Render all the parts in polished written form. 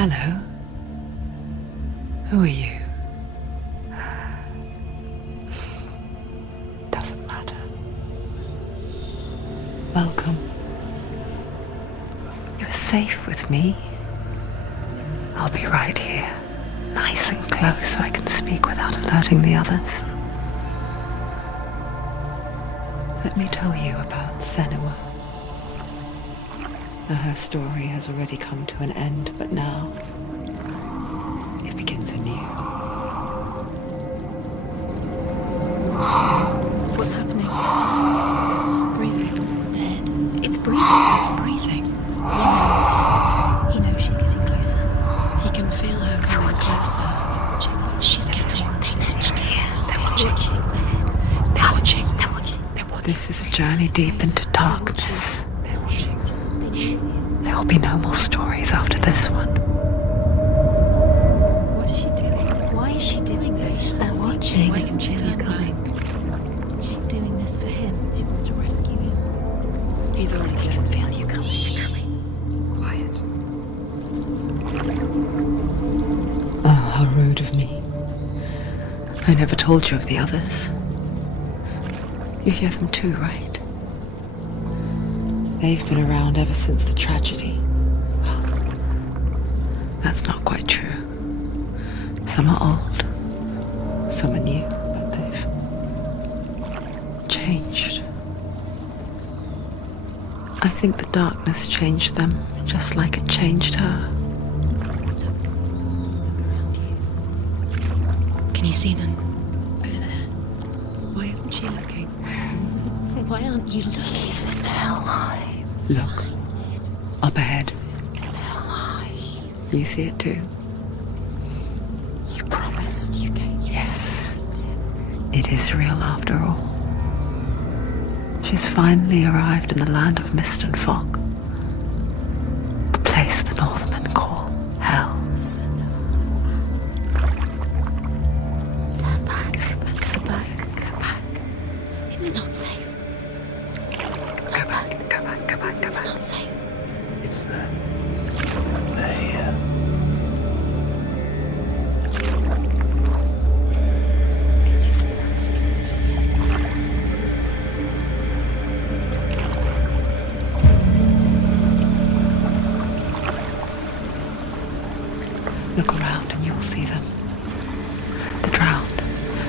Hello. Who are you? Doesn't matter. Welcome. You're safe with me. I'll be right here, nice and close so I can speak without alerting the others. Let me tell you about Senua. Her story has already come to an end, but now it begins anew. What's happening? It's breathing. Dead. It's breathing. It's breathing. He knows she's getting closer. He can feel her coming closer. She's getting closer. They're watching. They're watching. They're watching. They're watching. This is a journey deep into darkness. They're watching. There will be no more stories after this one. What is she doing? Why is she doing this? They're watching. Why doesn't she turn coming? She's doing this for him. She wants to rescue him. He's already dead. I can feel you coming. Quiet. Oh, how rude of me. I never told you of the others. You hear them too, right? They've been around ever since the tragedy. Well, that's not quite true. Some are old, some are new, but they've changed. I think the darkness changed them, just like it changed her. Can you see them? Over there. Why isn't she looking? Why aren't you looking? He's in hell. Look, up ahead. In hell. You see it too? You promised you came. Yes. It is real after all. She's finally arrived in the land of mist and fog. The place the Northmen call Hell. Turn back. Go back. It's not safe. Turn back. Go back. It's not safe. It's them. They're here. Can you see them? I can see you. Look around and you will see them. The drowned,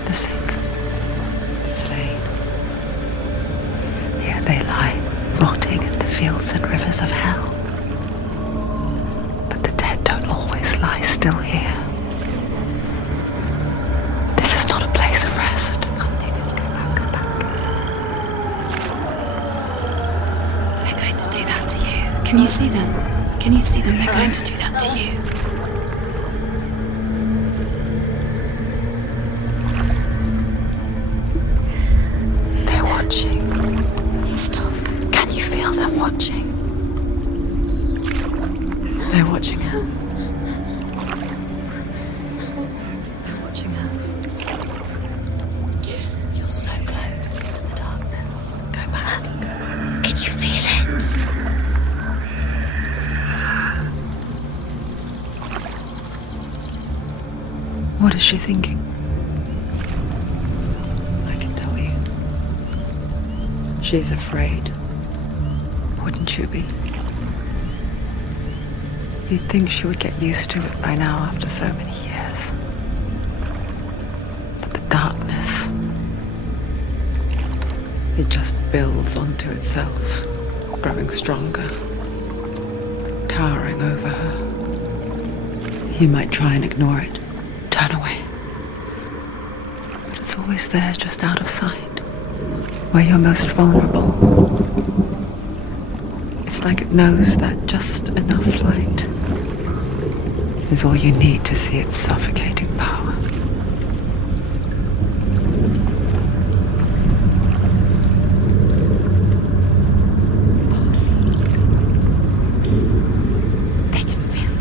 the sick, the slain. Here they lie, rotting in the fields and rivers of hell. But the dead don't always lie still here. This is not a place of rest. You can't do this. Go back. They're going to do that to you. Can you see them? They're going to do that to you. They're watching. Stop. Can you feel them watching? They're watching her. They're watching her. You're so close to the darkness. Go back. Can you feel it? What is she thinking? I can tell you. She's afraid. Wouldn't you be? You'd think she would get used to it by now after so many years. But the darkness, it just builds onto itself, growing stronger, towering over her. You might try and ignore it, turn away. But it's always there, just out of sight, where you're most vulnerable. It's like it knows that just enough light is all you need to see its suffocating power. They can feel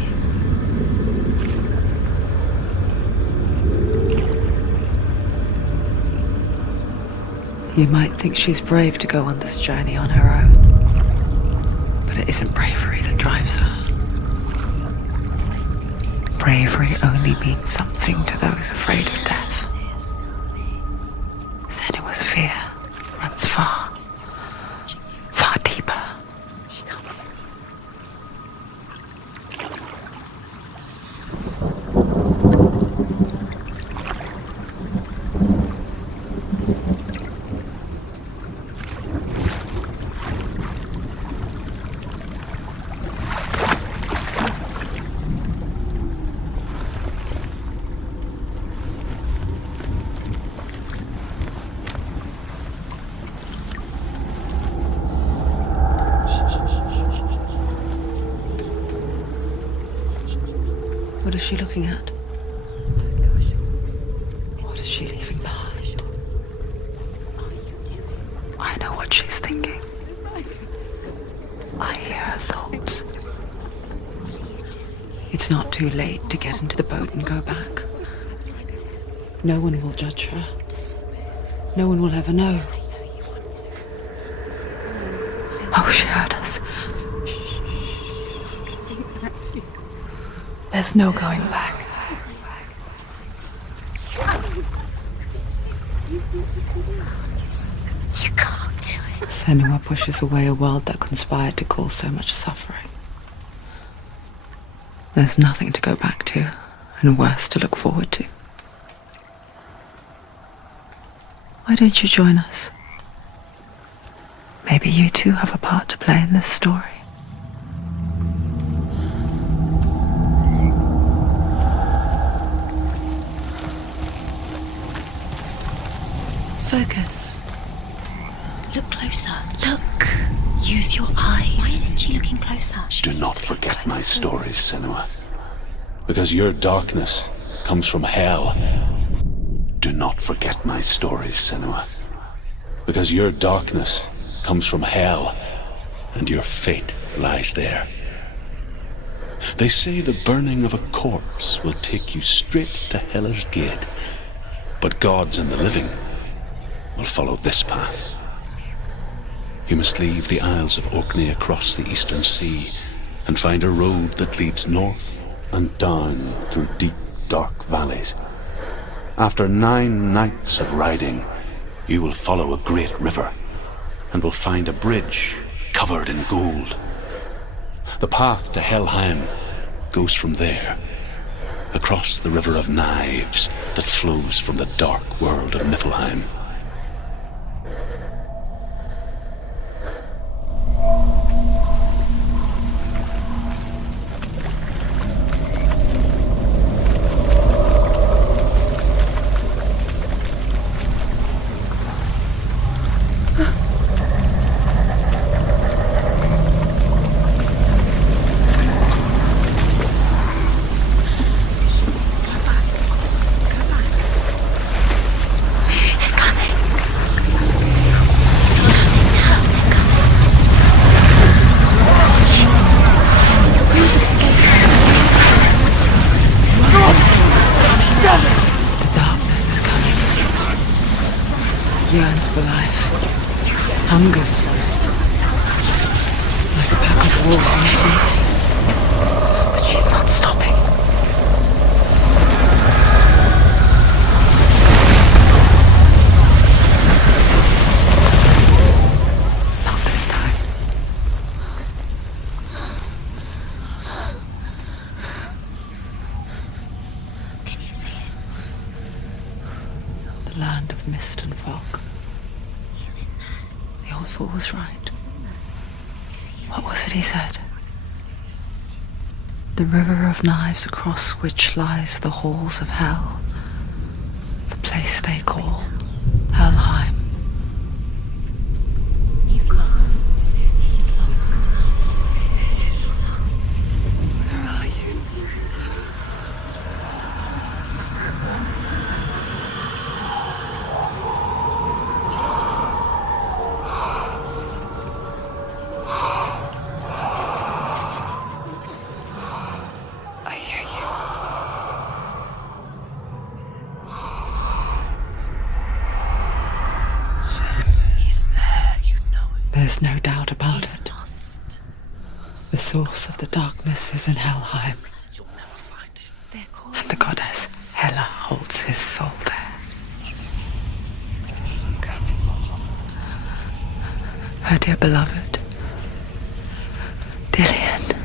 you. You might think she's brave to go on this journey on her own, but it isn't bravery that drives her. bravery only means something to those afraid of death. Senua's fear runs far, far deeper. What is she looking at? What is she leaving behind? I know what she's thinking. I hear her thoughts. It's not too late to get into the boat and go back. No one will judge her. No one will ever know. Oh, she heard us. There's no going back. You can't do it. Senua pushes away a world that conspired to cause so much suffering. There's nothing to go back to, and worse to look forward to. Why don't you join us? Maybe you too have a part to play in this story. Focus. Look closer. Look. Use your eyes. Why isn't she looking closer? Do not forget my stories, Senua. Because your darkness comes from hell. Do not forget my stories, Senua. Because your darkness comes from hell, and your fate lies there. They say the burning of a corpse will take you straight to Hellish gate, but gods and the living will follow this path. You must leave the Isles of Orkney across the eastern sea and find a road that leads north and down through deep, dark valleys. After 9 nights of riding, you will follow a great river and will find a bridge covered in gold. The path to Helheim goes from there, across the river of knives that flows from the dark world of Niflheim. Yearns for life, hungers for it, like a pack of wolves in heat. But she's not stopping. Not this time. Can you see it? The land of mist and fog. He's in there. The old fool was right. Is he? What was it he said? The river of knives across which lies the halls of hell. The place they call Helheim. He's lost. He's lost. Where are you? I hear you. He's there, you know it. There's no doubt about He's it. lost. The source of the darkness is in Helheim. You'll never find him. And the goddess Hela holds his soul there. Her dear beloved, Dillian.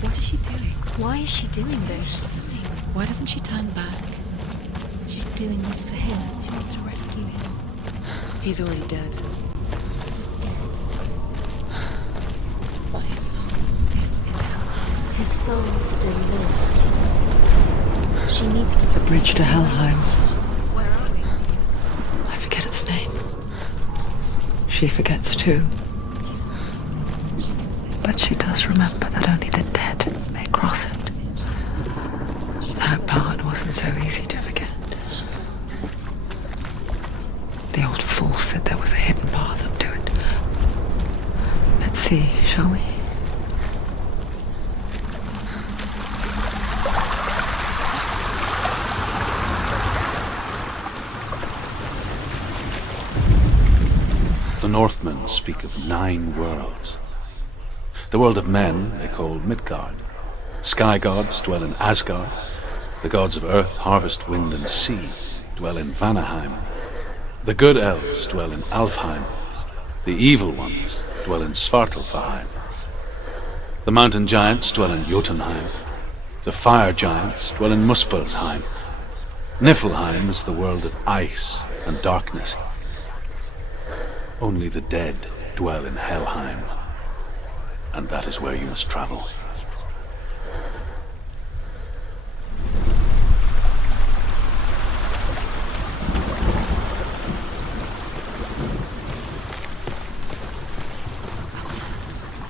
What is she doing? Why is she doing this? Why doesn't she turn back? She's doing this for him. She wants to rescue him. He's already dead. But his soul is in hell. His soul still lives. She needs to see. Bridge to Helheim. I forget its name. She forgets too. But she does remember that only the dead may cross it. That part wasn't so easy to forget. The old fool said there was a hidden path up to it. Let's see, shall we? The Northmen speak of 9 worlds. The world of men they call Midgard. Sky gods dwell in Asgard. The gods of earth, harvest, wind and sea dwell in Vanaheim. The good elves dwell in Alfheim. The evil ones dwell in Svartalfheim. The mountain giants dwell in Jotunheim. The fire giants dwell in Muspelheim. Niflheim is the world of ice and darkness. Only the dead dwell in Helheim. And that is where you must travel.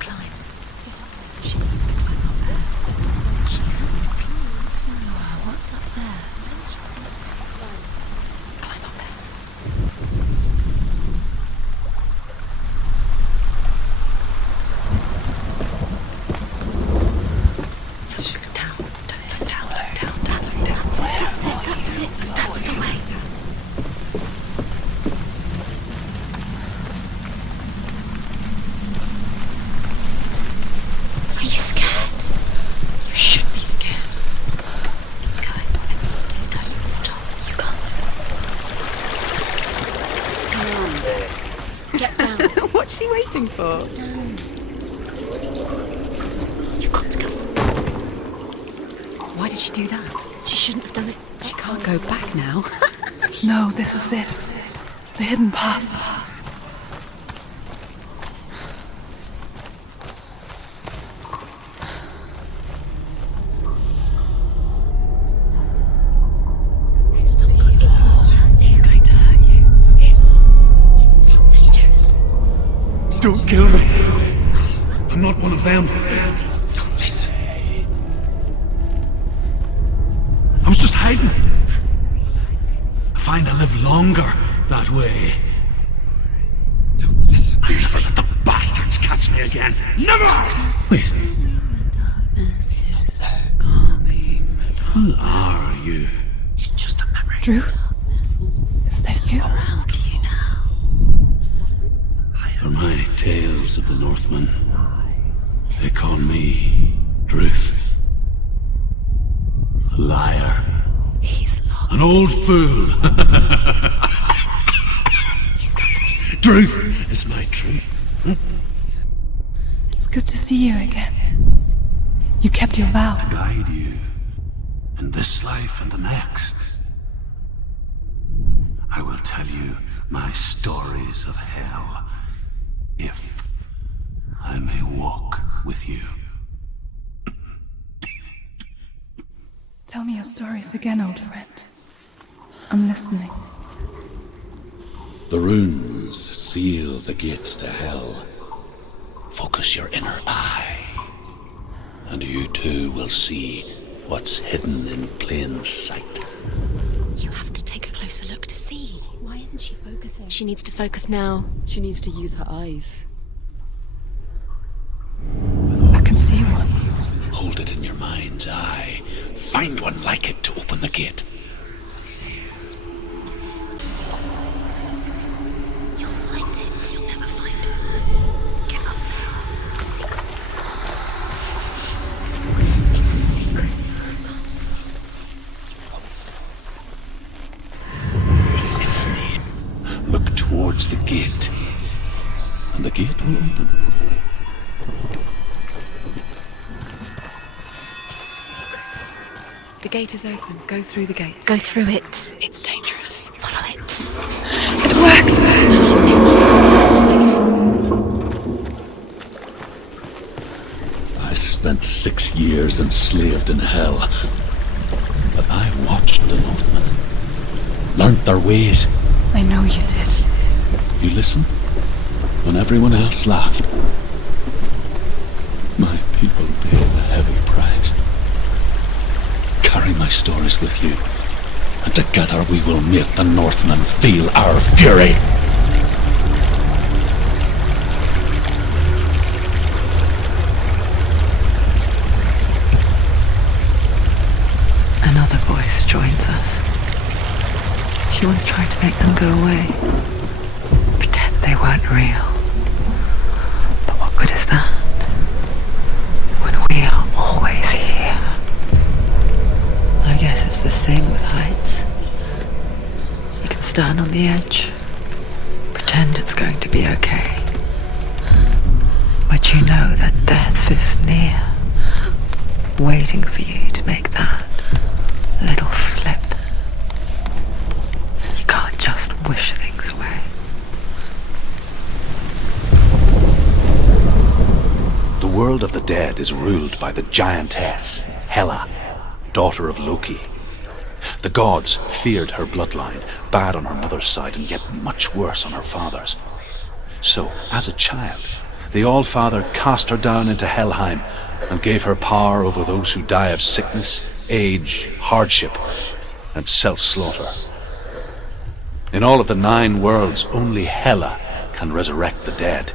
Climb. She needs to climb up there. She has to climb. Senua, what's up there? Climb up there. That's the way. Are you scared? You should be scared. Keep going, whatever you do, don't stop. You can't. Come on. Get down. What's she waiting for? You've got to go. Why did she do that? She shouldn't have done it. She can't go back now. No, this is it. The hidden path. It's going to hurt you. It's dangerous. Don't kill me. I'm not one of them. Don't listen. I was just hiding. I find I live longer that way. Don't listen. I'll never let the bastards catch me again. Never! Wait. Who are you? It's just a memory. Druth? Is that you? Around you now. For my tales of the Northmen, they call me Druth. A liar. He's lost. An old fool. He's coming. Truth is my truth. It's good to see you again. You kept your vow. Guide you in this life and the next. I will tell you my stories of hell, if I may walk with you. Tell me your stories again, old friend. I'm listening. The runes seal the gates to hell. Focus your inner eye, and you too will see what's hidden in plain sight. You have to take a closer look to see. Why isn't she focusing? She needs to focus now. She needs to use her eyes. I can see one. Hold it in your mind's eye. Find one like it to open the gate. You'll find it. You'll never find it. towards the gate. And the gate will open. It's the secret. The gate is open. Go through the gate. Go through it. It's dangerous. Follow it. It worked! I spent 6 years enslaved in hell. But I watched the Northmen. Learnt their ways. I know you did. You listened when everyone else laughed. My people paid a heavy price. Carry my stories with you, and together we will make the Northmen feel our fury. Another voice joins us. She once tried to make them go away. Pretend they weren't real. But what good is that? When we are always here. I guess it's the same with heights. You can stand on the edge, pretend it's going to be okay. But you know that death is near, waiting for you to make that little slip. You can't just wish things away. The world of the dead is ruled by the giantess, Hela, daughter of Loki. The gods feared her bloodline, bad on her mother's side and yet much worse on her father's. So, as a child, the All-Father cast her down into Helheim and gave her power over those who die of sickness, age, hardship, and self-slaughter. In all of the 9 worlds, only Hela can resurrect the dead.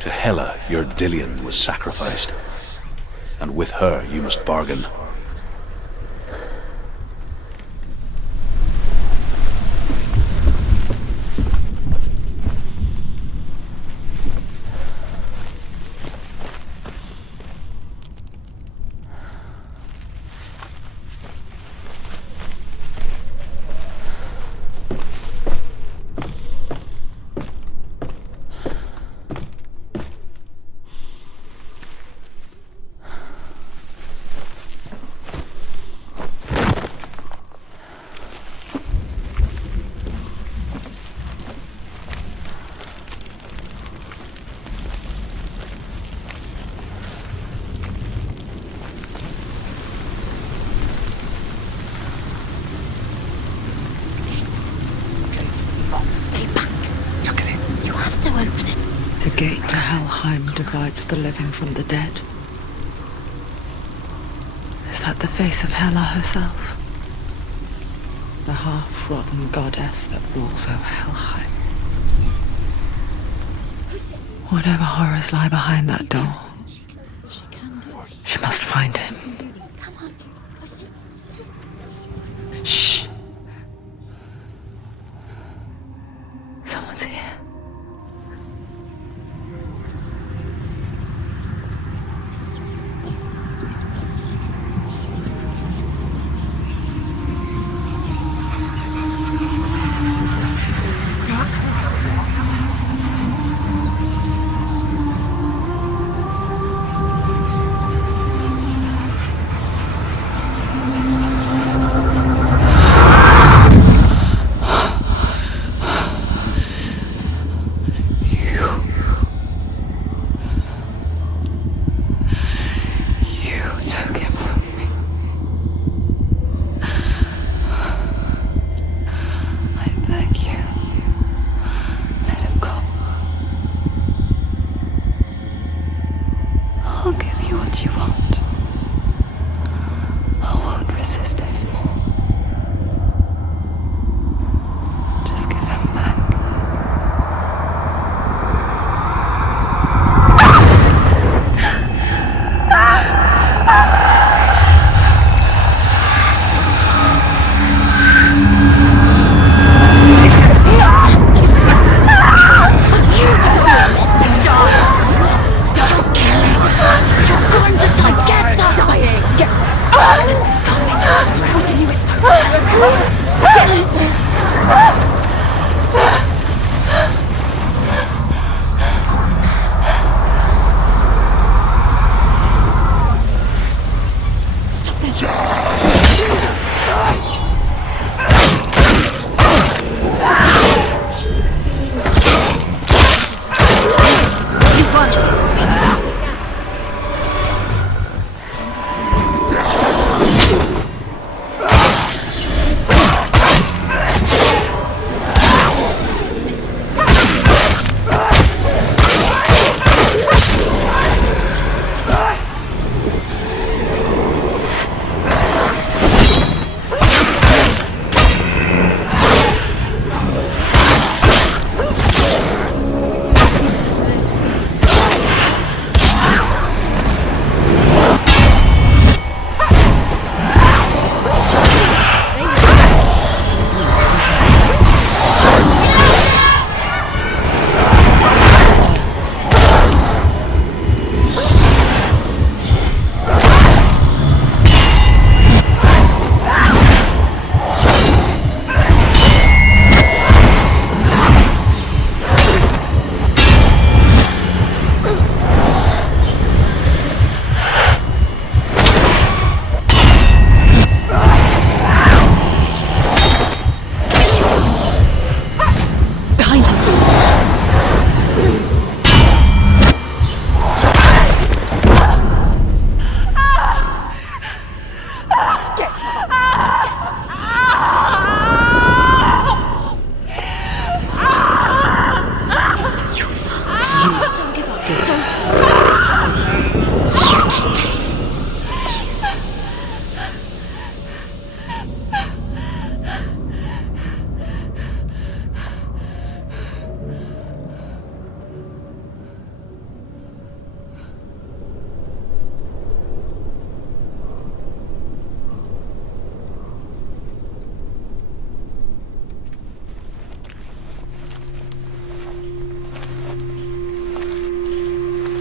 To Hela, your Dillion was sacrificed, and with her you must bargain. Stay back. Look at it. You have to open it. The gate to Helheim divides the living from the dead. Is that the face of Hela herself? The half-rotten goddess that rules over Helheim. Whatever horrors lie behind that door, she must find him. Shh. Someone's here.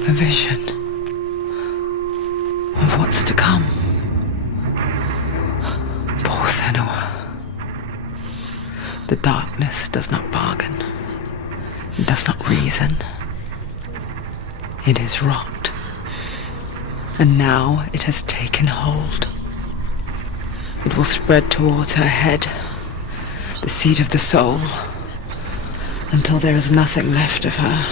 A vision of what's to come. Poor Senua. The darkness does not bargain. It does not reason. It is rot. And now it has taken hold. It will spread towards her head, the seat of the soul, until there is nothing left of her.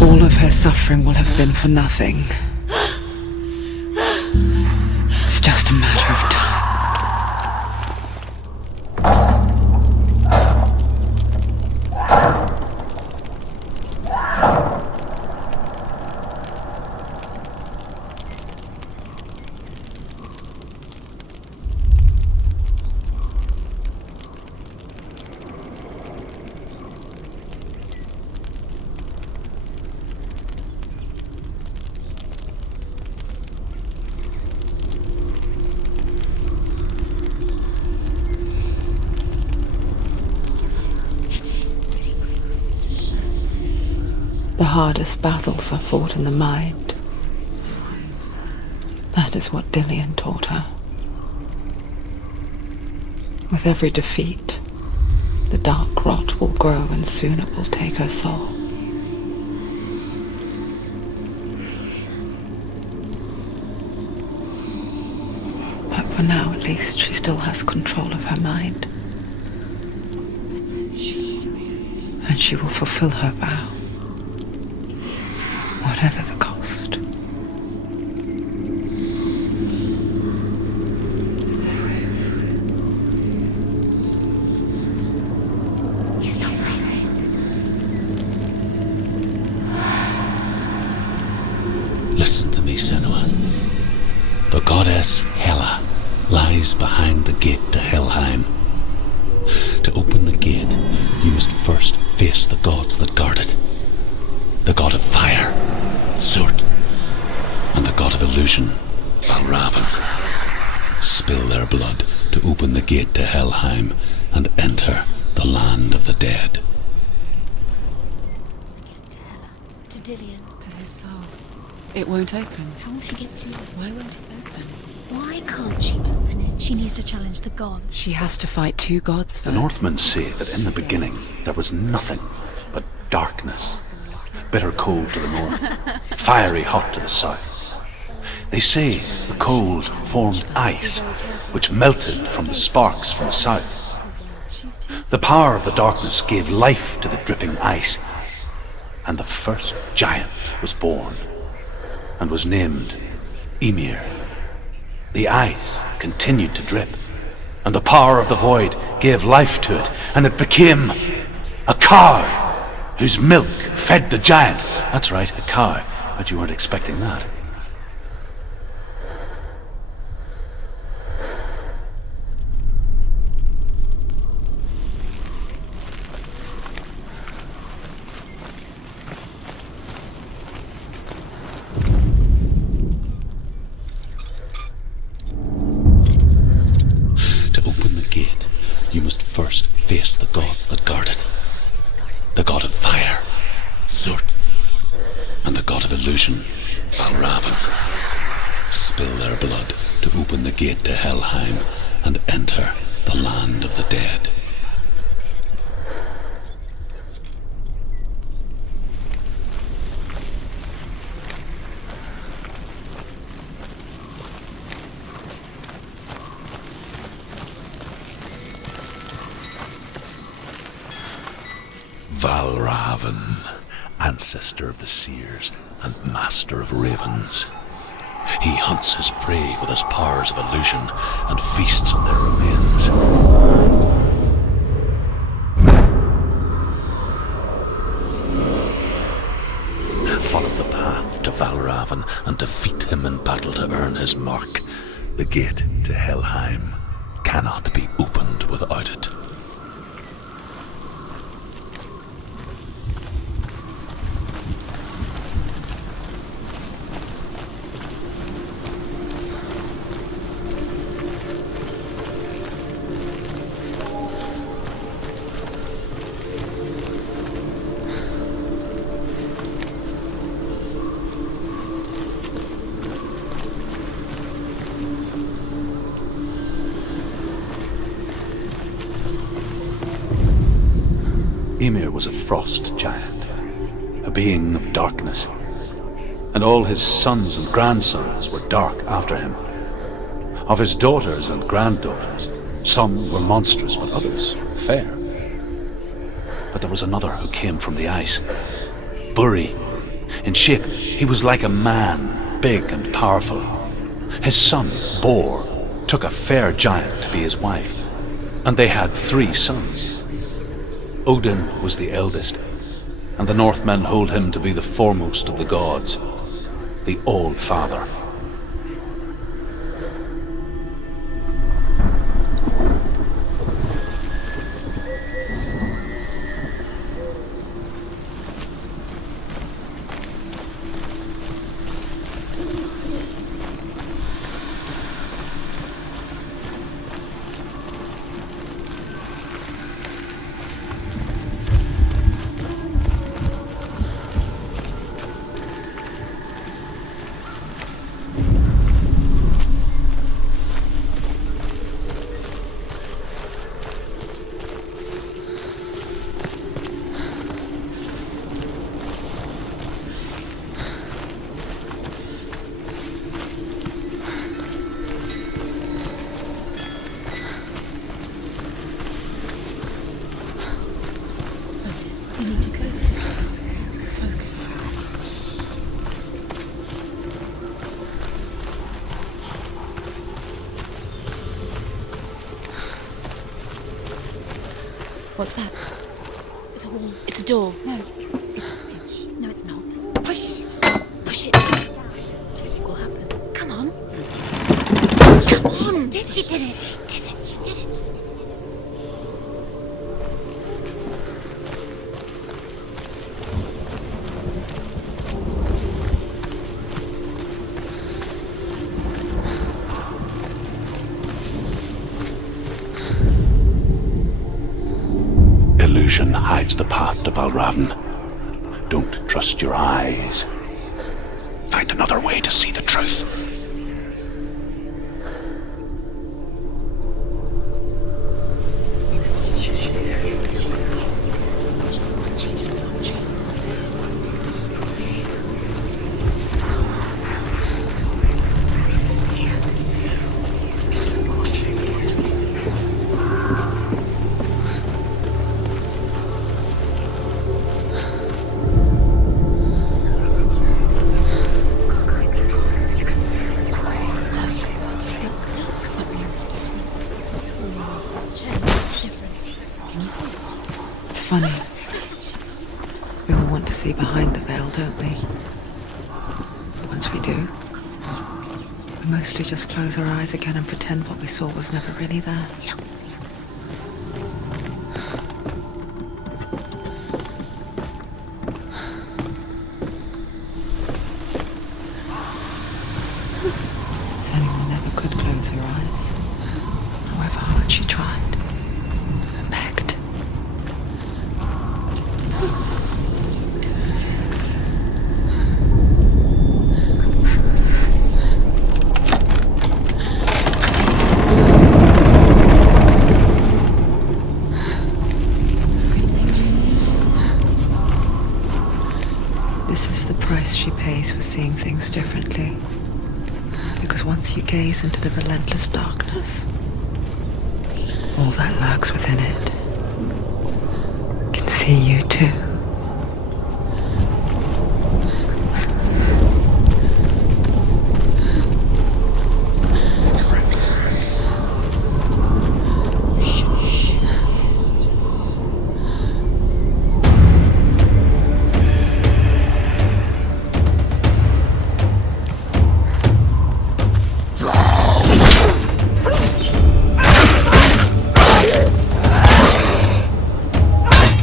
All of her suffering will have been for nothing. It's just a matter of time. The hardest battles are fought in the mind. That is what Dillian taught her. With every defeat, the dark rot will grow and soon it will take her soul. But for now, at least, she still has control of her mind. And she will fulfill her vow. Whatever the cost. He's not right. Listen to me, Senua. The goddess Hela lies behind the gate to Helheim. To open the gate, you must first face the gods that guard it. The god of fire, Surt, and the god of illusion, Valravn. Spill their blood to open the gate to Helheim and enter the land of the dead. To Dillian. To his soul. It won't open. How will she get through? Why won't it open? Why can't she open it? She needs to challenge the gods. She has to fight two gods The first. Northmen say that in the beginning there was nothing but darkness. Bitter cold to the north, fiery hot to the south. They say the cold formed ice, which melted from the sparks from the south. The power of the darkness gave life to the dripping ice, and the first giant was born, and was named Ymir. The ice continued to drip, and the power of the void gave life to it, and it became a cow, whose milk fed the giant. That's right, a cow. But you weren't expecting that. To open the gate, you must first face the gods that guard it. The god of fire, Surt, and the god of illusion, Valravn. Spill their blood to open the gate to Helheim and enter the land of the dead. Valravn, ancestor of the seers and master of ravens. He hunts his prey with his powers of illusion and feasts on their remains. Follow the path to Valravn and defeat him in battle to earn his mark. The gate to Helheim cannot be opened without it. Ymir was a frost giant, a being of darkness, and all his sons and grandsons were dark after him. Of his daughters and granddaughters, some were monstrous, but others fair. But there was another who came from the ice. Buri. In shape, he was like a man, big and powerful. His son, Bor, took a fair giant to be his wife, and they had 3 sons. Odin was the eldest, and the Northmen hold him to be the foremost of the gods, the All-Father. What's that? It's a wall. It's a door. No, it's a pitch. No, it's not. Push it. Push it. Push it down. Do you think will happen? Come on. Come on. She did it. She did it. She did it. Illusion hides the path to Valravn. Don't trust your eyes. Find another way to see the truth. It's funny. We all want to see behind the veil, don't we? Once we do, we mostly just close our eyes again and pretend what we saw was never really there. Senua never could close her eyes, however hard she tried. Begged. This is the price she pays for seeing things differently. Because once you gaze into the relentless darkness, all that lurks within it can see you too.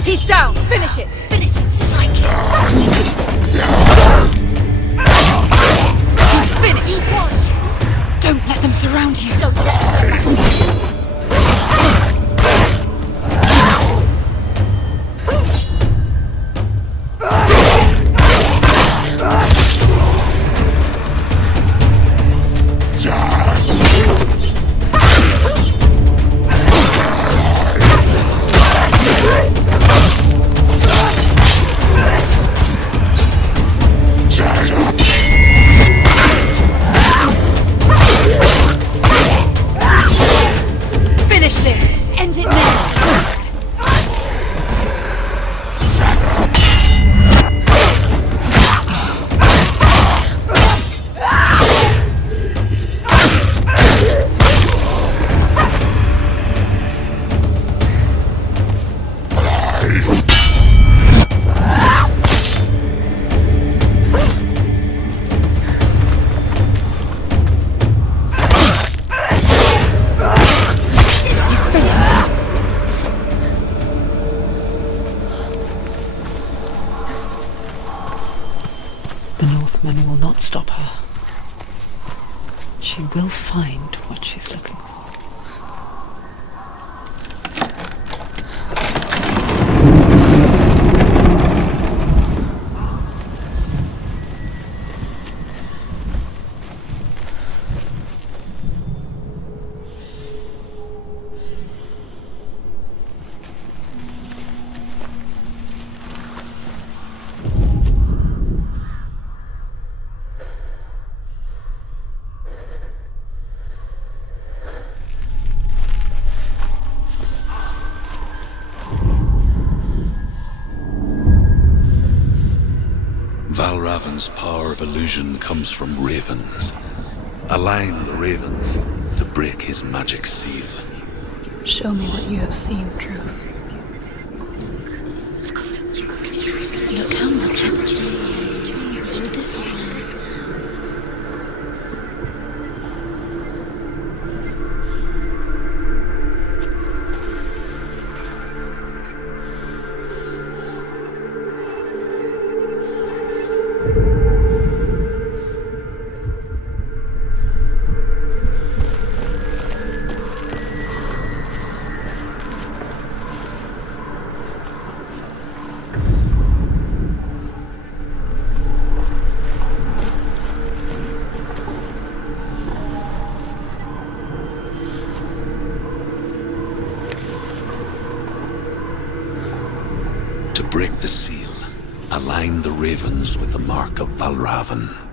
He's down. Finish it. She will find what she's looking for. Valravn's power of illusion comes from ravens. Align the ravens to break his magic seal. Show me what you have seen, Truth. Look how much it's changed. It's all different now. To break the seal, align the ravens with the mark of Valravn.